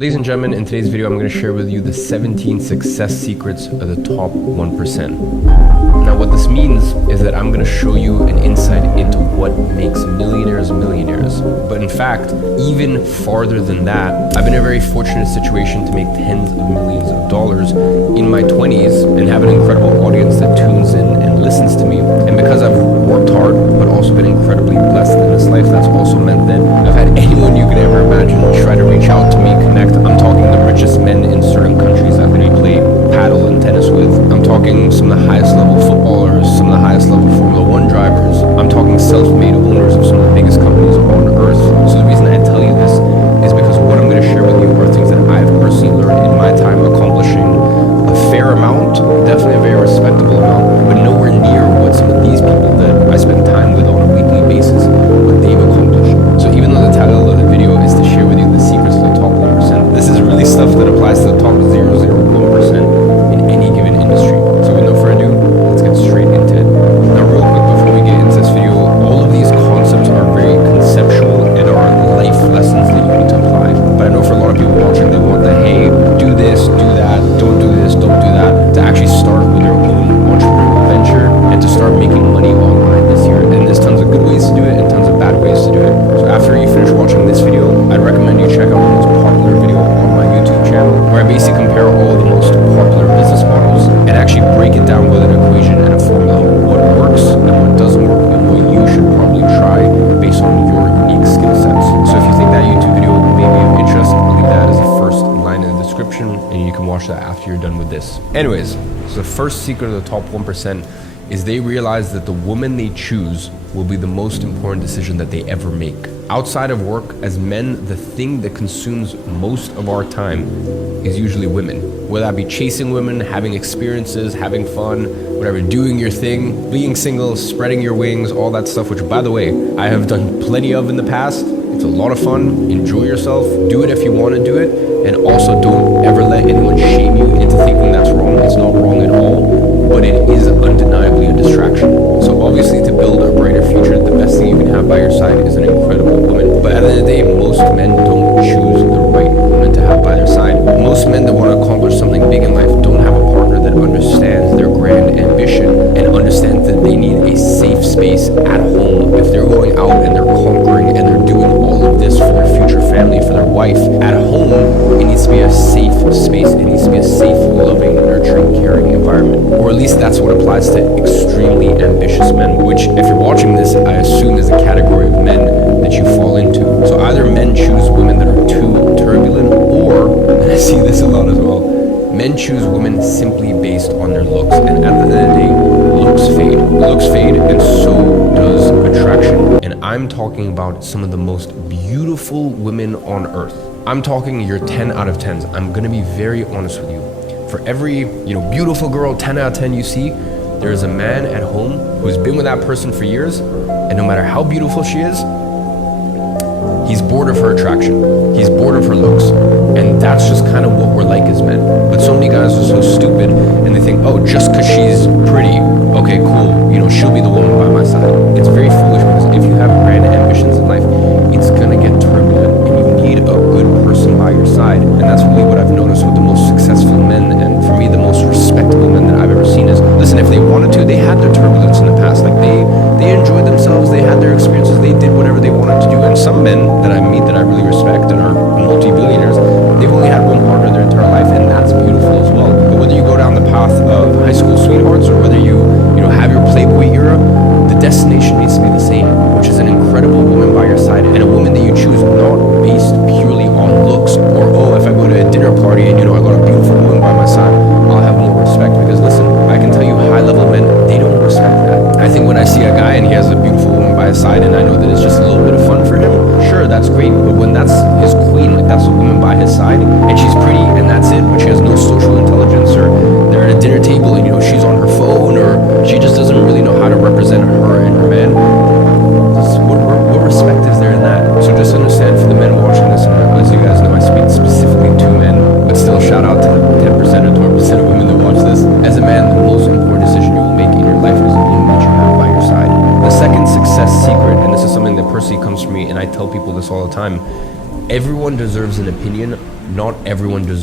Ladies and gentlemen, in today's video, I'm going to share with you the 17 success secrets of the top 1%. Now, what this means is that I'm going to show you an insight into what makes millionaires millionaires. But in fact, even farther than that, I've been in a very fortunate situation to make tens of millions of dollars in my 20s and have an incredible audience that tunes in and listens to me. And because I've worked hard, but also been incredibly blessed in this life, that's also meant that I've had anyone you could ever imagine try to reach out to me, connect. I'm talking the richest men in certain countries I've literally played paddle and tennis with. I'm talking some of the highest level footballers, some of the highest level Formula 1 drivers. I'm talking self-made owners of some of the biggest companies on earth. So the reason I tell you this is because what I'm going to share with you are things that I've personally learned in my time accomplishing a fair amount, definitely a very respectable amount, but nowhere near what some of these people that I spend time with on a weekly basis, what they've accomplished. So even though the title of the video is to share with you the secrets to the top 1%, this is really stuff that applies to the top 0.001% in any given industry. So with no further ado, let's get straight into it. Now real quick before we get into this video, all of these concepts are very conceptual and are life lessons that you need to apply. But I know for a lot of people watching, they want the, hey, do this, do that, don't do this, don't do that, to actually start with their own entrepreneurial venture and to start making money online this year. And there's tons of good ways to do it and tons of bad ways to do it. So after you finish watching this video, I'd recommend you check out the most popular video on my YouTube channel, where I basically compare all the most popular business models and actually break it down with an equation and a formula, what works and what doesn't work, and what you should probably try based on your unique skill sets. So if you think that YouTube video may be of interest, I'll leave that as the first line in the description, and you can watch that after you're done with this. Anyways, so the first secret of the top 1% is they realize that the woman they choose will be the most important decision that they ever make. Outside of work, as men, the thing that consumes most of our time is usually women. Whether that be chasing women, having experiences, having fun, whatever, doing your thing, being single, spreading your wings, all that stuff, which by the way, I have done plenty of in the past. It's a lot of fun. Enjoy yourself. Do it if you want to do it. And also don't ever let anyone shame you into thinking that's wrong. It's not wrong at all, but it is undeniably a distraction. So obviously to build a brighter future, the best thing you can have by your side is an incredible woman. But at the end of the day, most men don't choose the right woman to have by their side. Most men that want to accomplish something big in life don't have a partner that understands their grand ambition and understands that they need a safe space at home. If they're going out and they're conquering and they're doing all of this for their future family, for their wife, at home, it needs to be a safe space. It needs to be a safe, loving, nurturing, caring environment. Or at least that's what applies to extremely ambitious men, which if you're watching this, I assume is a category of men that you fall into. So either men choose women that are too turbulent, or, and I see this a lot as well, men choose women simply based on their looks. And at the end of the day, looks fade. Looks fade, and so does attraction. And I'm talking about some of the most beautiful women on earth. I'm talking your 10 out of 10s. I'm gonna be very honest with you. For every, beautiful girl, 10 out of 10 you see, there is a man at home who's been with that person for years, and no matter how beautiful she is, he's bored of her attraction. He's bored of her looks. And that's just kind of what we're like as men. But so many guys are so stupid, and they think, oh, just because she's pretty, okay, cool, she'll be the woman by my side. It's very foolish, because if you have grand ambitions in life, it's gonna get turbulent, and you need a good person by your side. And that's really what I've noticed with the most successful men, and for me, the most respectable men that I've ever seen is, listen, if they wanted to, they had their turbulence in the past. Like they enjoyed themselves, they had their experiences, they did whatever they wanted to do. And some men that I meet that I really respect and are multi-billionaires, they've only had one partner their entire life, and that's beautiful as well. But whether you go down the path of high school sweethearts or whether you have your Playboy era, the destination needs to be the same, which is an incredible woman by your side, and a woman that you choose not based purely on looks or, oh, if I go to a dinner party and I got a beautiful woman by my side, I'll have more respect. Because listen, I can tell you high-level men, they don't respect that. I think when I see a guy and he has a beautiful woman by his side and I know that it's just a little bit of fun for him, sure, that's great. But when that's his queen, like that's a woman by his side, and she's pretty and that's it, but she has no social intelligence, or they're at a dinner table and she's on her phone, or she just doesn't really know how to represent her and her man, what respect is there in that? So just understand, for the men watching this, and as you guys know, I speak specifically to men, but still shout out to the 10% or 12% of women that watch this. As a man, the most important decision you will make in your life is the woman that you have by your side. The second success secret, and this is something that personally comes from me, and I tell people this all the time, everyone deserves an opinion, not everyone deserves